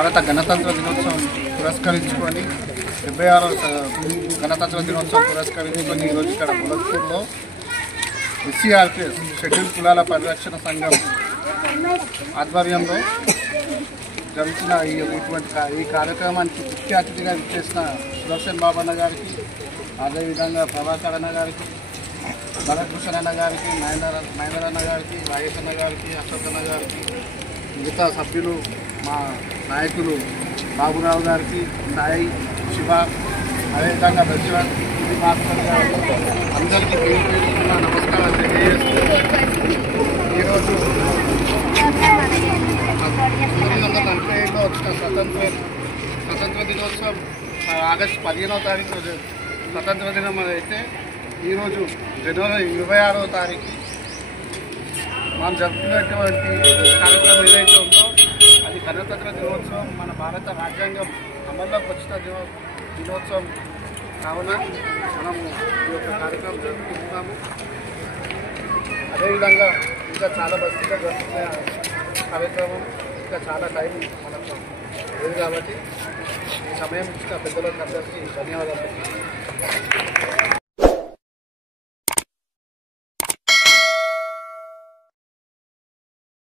భారత గణతంత్ర దినోత్సవం పురస్కరించుకొని 76వ గణతంత్ర దినోత్సవం పురస్కరించుకొని ఈరోజు ఇక్కడ ములత్తూరులో SCRPS షెడ్యూల్ కులాల పరిరక్షణ సంఘం ఆధ్వర్యంలో జరుగుతున్న ఈ కార్యక్రమానికి ముఖ్య అతిథిగా ఇచ్చేసిన సుదర్శన్ బాబన్న గారికి, అదేవిధంగా ప్రభాకర్ అన్న గారికి, బాలకృష్ణ అన్న గారికి, మహేందర్ అన్న గారికి, రాజేష్ అన్న గారికి, అశోక్ అన్న గారికి, మిగతా సభ్యులు మా నాయకులు బాబురావు గారికి, సాయి, శివ, అదేవిధంగా బెల్జివన్ మాస్టర్ గారికి అందరికీ పేరున నమస్కారాలు తెలియజేస్తూ ఈరోజు 1945లో వచ్చిన స్వతంత్ర దినోత్సవం ఆగస్టు 15వ తారీఖు స్వతంత్ర దినం అయితే ఈరోజు జనవరి 26వ తారీఖు మనం జరుపుకునేటువంటి కార్యక్రమం ఏదైతే ఉందో అది గణతంత్ర దినోత్సవం. మన భారత రాజ్యాంగం అమల్లోకి వచ్చిన దినోత్సవం కావున మనము ఈ యొక్క కార్యక్రమం జరుపుకుంటున్నాము. అదేవిధంగా ఇంకా చాలా బస్సుగా జరుపుకునే కార్యక్రమం ఇంకా చాలా టైం మనకు లేదు కాబట్టి ఈ సమయం ఇచ్చిన పెద్దలకు అందరికీ ధన్యవాదాలు.